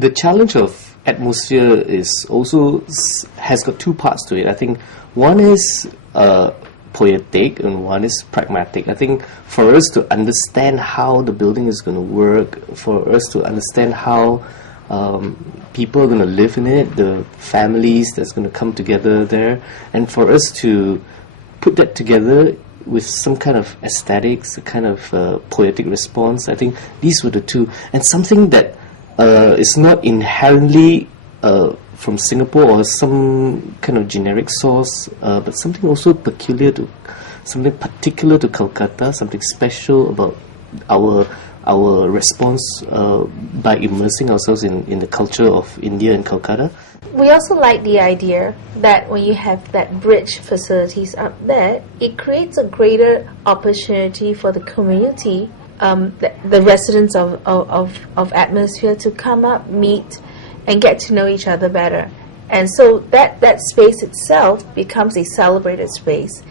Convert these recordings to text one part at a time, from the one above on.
The challenge of atmosphere is also has got two parts to it. I think one is poetic and one is pragmatic. I think for us to understand how the building is going to work, for us to understand how people are going to live in it, the families that's going to come together there, and for us to put that together with some kind of aesthetics, a kind of poetic response, I think these were the two. And something that is not inherently from Singapore or some kind of generic source, but something also peculiar to, something particular to Calcutta, something special about our response by immersing ourselves in the culture of India and Calcutta. We also like the idea that when you have that bridge facilities up there, it creates a greater opportunity for the community, the residents of atmosphere, to come up, meet, and get to know each other better. And so that space itself becomes a celebrated space.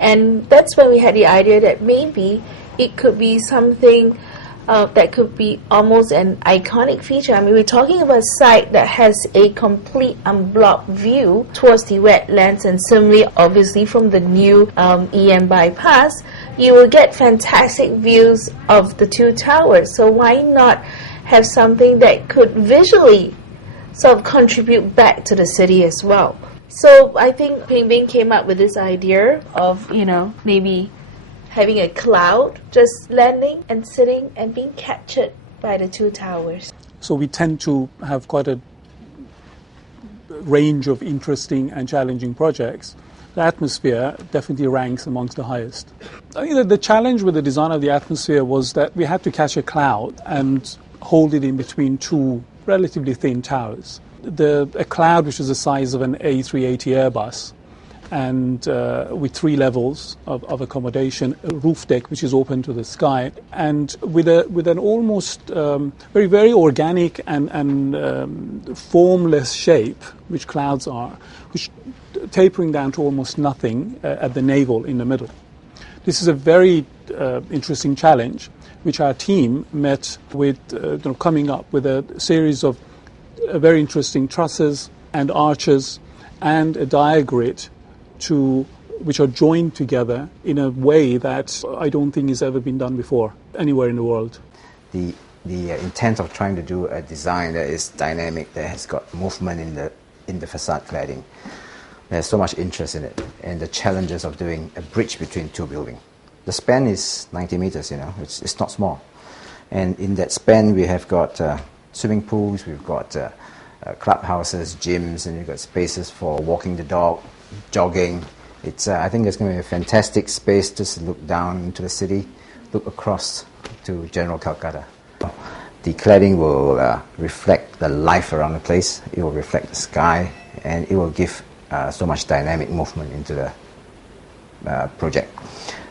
And that's when we had the idea that maybe it could be something that could be almost an iconic feature. I mean, we're talking about a site that has a complete unblocked view towards the wetlands, and similarly, obviously, from the new EM bypass, you will get fantastic views of the two towers. So why not have something that could visually sort of contribute back to the city as well? So I think Ping Bing came up with this idea of, maybe having a cloud just landing and sitting and being captured by the two towers. So we tend to have quite a range of interesting and challenging projects. The atmosphere definitely ranks amongst the highest. I think that the challenge with the design of the atmosphere was that we had to catch a cloud and hold it in between two relatively thin towers. A cloud which is the size of an A380 Airbus, and with 3 levels of accommodation, a roof deck which is open to the sky, and with an almost very, very organic and formless shape, which clouds are, which tapering down to almost nothing at the navel in the middle. This is a very interesting challenge, which our team met with, coming up with a series of very interesting trusses and arches and a diagrid which are joined together in a way that I don't think has ever been done before anywhere in the world. The intent of trying to do a design that is dynamic, that has got movement in the facade cladding. There's so much interest in it, and the challenges of doing a bridge between two buildings. The span is 90 meters, it's not small. And in that span we have got swimming pools, we've got clubhouses, gyms, and you've got spaces for walking the dog, jogging. I think it's going to be a fantastic space just to look down into the city, look across to general Calcutta. The cladding will reflect the life around the place, it will reflect the sky, and it will give so much dynamic movement into the project.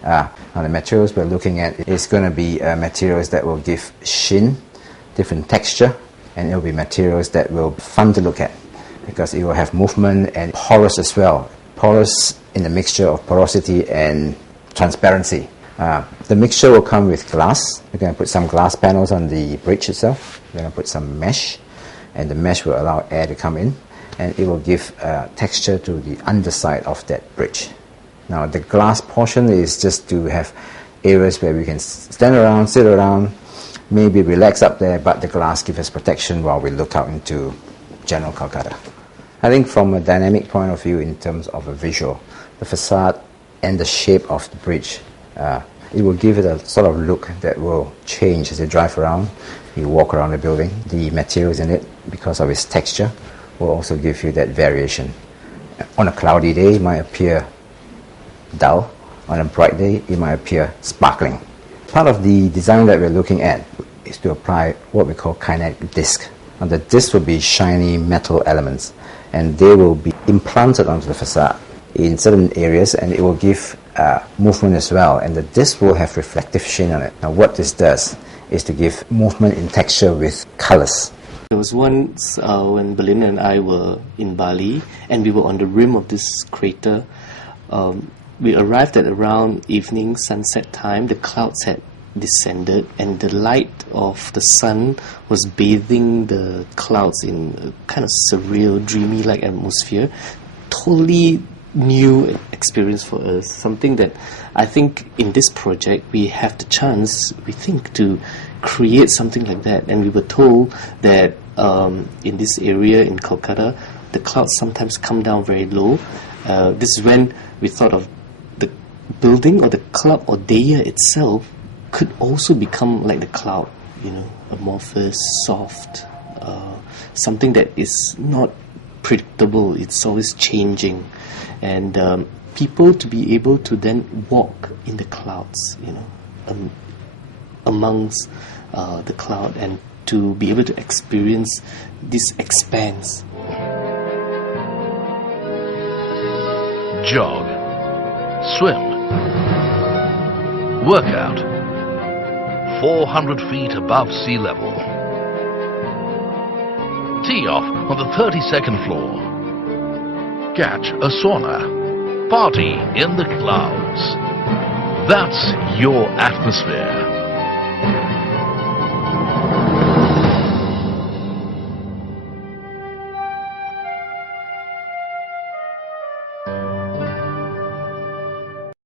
Now the materials we're looking at is going to be materials that will give sheen, different texture, and it will be materials that will be fun to look at, because it will have movement and porous as well. Porous in the mixture of porosity and transparency. The mixture will come with glass. We're going to put some glass panels on the bridge itself. We're going to put some mesh, and the mesh will allow air to come in, and it will give texture to the underside of that bridge. Now the glass portion is just to have areas where we can stand around, sit around, maybe relax up there, but the glass gives us protection while we look out into general Calcutta. I think from a dynamic point of view, in terms of a visual, the facade and the shape of the bridge, it will give it a sort of look that will change as you drive around, you walk around the building. The materials in it, because of its texture, will also give you that variation. On a cloudy day, it might appear dull. On a bright day, it might appear sparkling. Part of the design that we're looking at is to apply what we call kinetic disc. And the disc will be shiny metal elements, and they will be implanted onto the facade in certain areas, and it will give movement as well, and the disc will have reflective sheen on it. Now what this does is to give movement in texture with colors. There was once when Belinda and I were in Bali, and we were on the rim of this crater. We arrived at around evening sunset time. The clouds had descended, and the light of the sun was bathing the clouds in a kind of surreal, dreamy-like atmosphere. Totally new experience for us. Something that I think in this project we have the chance, we think, to create something like that. And we were told that in this area in Kolkata, the clouds sometimes come down very low. This is when we thought of the building or the club or Deya itself could also become like the cloud, you know, amorphous, soft, something that is not predictable, it's always changing. And people to be able to then walk in the clouds, you know, amongst the cloud, and to be able to experience this expanse. Jog, swim, workout, 400 feet above sea level. Tee off on the 32nd floor. Catch a sauna. Party in the clouds. That's your atmosphere.